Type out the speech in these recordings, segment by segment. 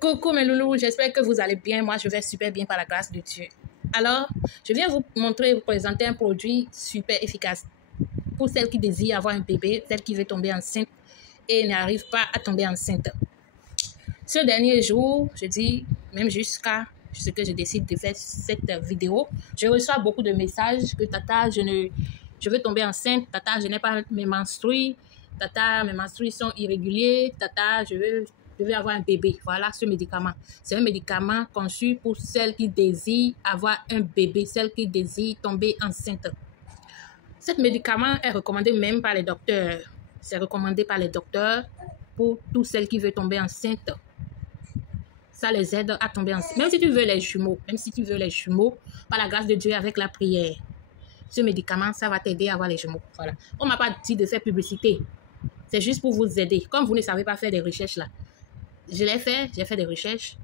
Coucou mes loulous, j'espère que vous allez bien. Moi, je vais super bien par la grâce de Dieu. Alors, je viens vous montrer, vous présenter un produit super efficace pour celles qui désirent avoir un bébé, celles qui veulent tomber enceinte et n'arrivent pas à tomber enceinte. Ce dernier jour, je dis, même jusqu'à ce que je décide de faire cette vidéo, je reçois beaucoup de messages que Tata, je veux tomber enceinte, Tata, je n'ai pas mes menstrues, Tata, mes menstrues sont irréguliers, Tata, je veux avoir un bébé. Voilà ce médicament. C'est un médicament conçu pour celles qui désirent avoir un bébé, celles qui désirent tomber enceinte. Ce médicament est recommandé même par les docteurs. C'est recommandé par les docteurs pour toutes celles qui veulent tomber enceinte. Ça les aide à tomber enceinte. Même si tu veux les jumeaux, par la grâce de Dieu avec la prière, ce médicament, ça va t'aider à avoir les jumeaux. Voilà. On ne m'a pas dit de faire publicité. C'est juste pour vous aider. Comme vous ne savez pas faire des recherches là, je l'ai fait, j'ai fait des recherches.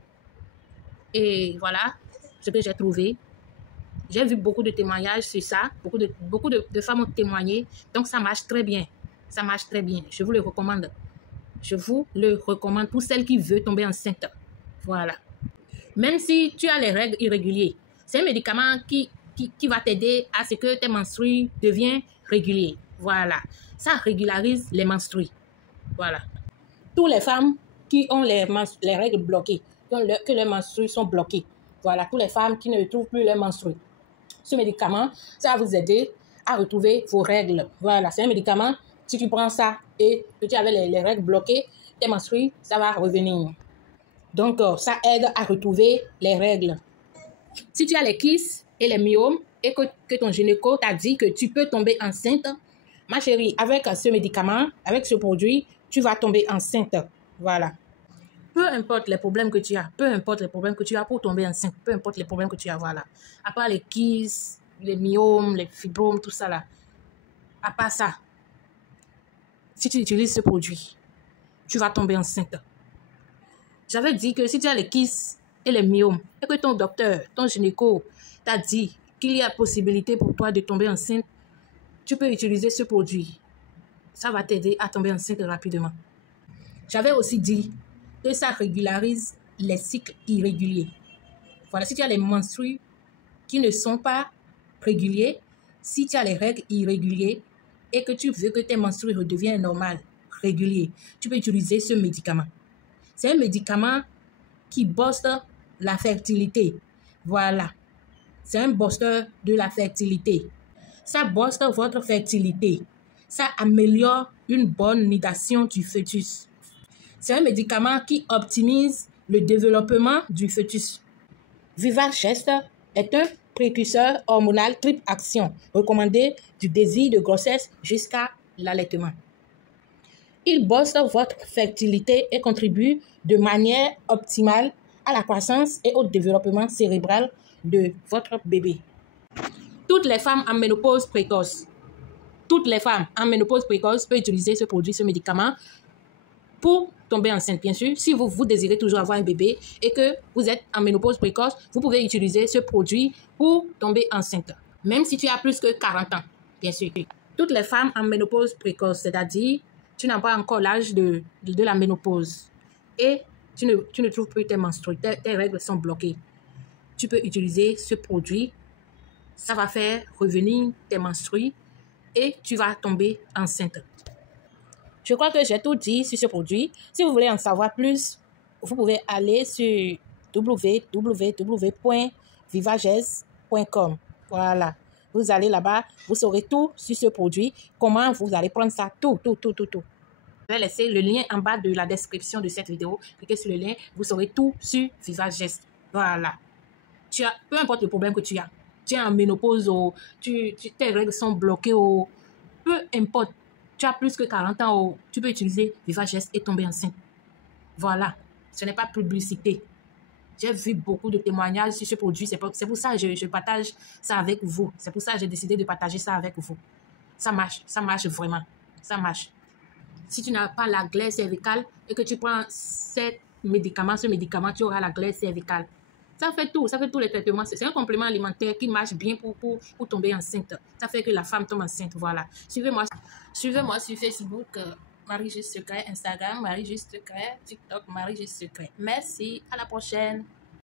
Et voilà ce que j'ai trouvé. J'ai vu beaucoup de témoignages sur ça. Beaucoup de femmes ont témoigné. Donc, ça marche très bien. Ça marche très bien. Je vous le recommande. Je vous le recommande pour celles qui veulent tomber enceinte. Voilà. Même si tu as les règles irrégulières, c'est un médicament qui va t'aider à ce que tes menstrues deviennent réguliers. Voilà. Ça régularise les menstrues. Voilà. Toutes les femmes qui ont les règles bloquées, que leurs menstrues sont bloquées. Voilà. Toutes les femmes qui ne trouvent plus leurs menstrues. Ce médicament, ça va vous aider à retrouver vos règles. Voilà. C'est un médicament, si tu prends ça et que tu avais les règles bloquées, tes menstrues, ça va revenir. Donc, ça aide à retrouver les règles. Si tu as les kystes et les myomes et que ton gynéco t'a dit que tu peux tomber enceinte, ma chérie, avec ce médicament, avec ce produit, tu vas tomber enceinte. Voilà. Peu importe les problèmes que tu as, peu importe les problèmes que tu as pour tomber enceinte, peu importe les problèmes que tu as, voilà. À part les kystes, les myomes, les fibromes, tout ça là. À part ça, si tu utilises ce produit, tu vas tomber enceinte. J'avais dit que si tu as les kystes et les myomes et que ton docteur, ton gynéco t'a dit qu'il y a possibilité pour toi de tomber enceinte, tu peux utiliser ce produit. Ça va t'aider à tomber enceinte rapidement. J'avais aussi dit que ça régularise les cycles irréguliers. Voilà, si tu as les menstrues qui ne sont pas réguliers, si tu as les règles irrégulières et que tu veux que tes menstrues redeviennent normales, réguliers, tu peux utiliser ce médicament. C'est un médicament qui booste la fertilité. Voilà. C'est un booster de la fertilité. Ça booste votre fertilité. Ça améliore une bonne nidation du fœtus. C'est un médicament qui optimise le développement du fœtus. Vivagest est un précurseur hormonal triple action recommandé du désir de grossesse jusqu'à l'allaitement. Il booste votre fertilité et contribue de manière optimale à la croissance et au développement cérébral de votre bébé. Toutes les femmes en ménopause précoce, peuvent utiliser ce produit, ce médicament pour tomber enceinte, bien sûr. Si vous désirez toujours avoir un bébé et que vous êtes en ménopause précoce, vous pouvez utiliser ce produit pour tomber enceinte. Même si tu as plus que 40 ans, bien sûr. Toutes les femmes en ménopause précoce, c'est-à-dire tu n'as pas encore l'âge de la ménopause et tu ne trouves plus tes menstrues, tes règles sont bloquées. Tu peux utiliser ce produit. Ça va faire revenir tes menstrues et tu vas tomber enceinte. Je crois que j'ai tout dit sur ce produit. Si vous voulez en savoir plus, vous pouvez aller sur www.vivagest.com. Voilà. Vous allez là-bas, vous saurez tout sur ce produit, comment vous allez prendre ça, tout. Je vais laisser le lien en bas de la description de cette vidéo. Cliquez sur le lien, vous saurez tout sur Vivagest. Voilà. Peu importe le problème que tu as es en ménopause, tes règles sont bloquées, peu importe, tu as plus que 40 ans, tu peux utiliser Vivagest et tomber enceinte. Voilà. Ce n'est pas publicité. J'ai vu beaucoup de témoignages sur ce produit. C'est pour ça que je partage ça avec vous. C'est pour ça que j'ai décidé de partager ça avec vous. Ça marche vraiment. Ça marche. Si tu n'as pas la glaire cervicale et que tu prends ce médicament, tu auras la glaire cervicale. Ça fait tous les traitements. C'est un complément alimentaire qui marche bien pour tomber enceinte. Ça fait que la femme tombe enceinte. Voilà. Suivez-moi sur Facebook. Marie Juste Secret, Instagram, Marie Juste Secret, TikTok, Marie Juste Secret. Merci, à la prochaine.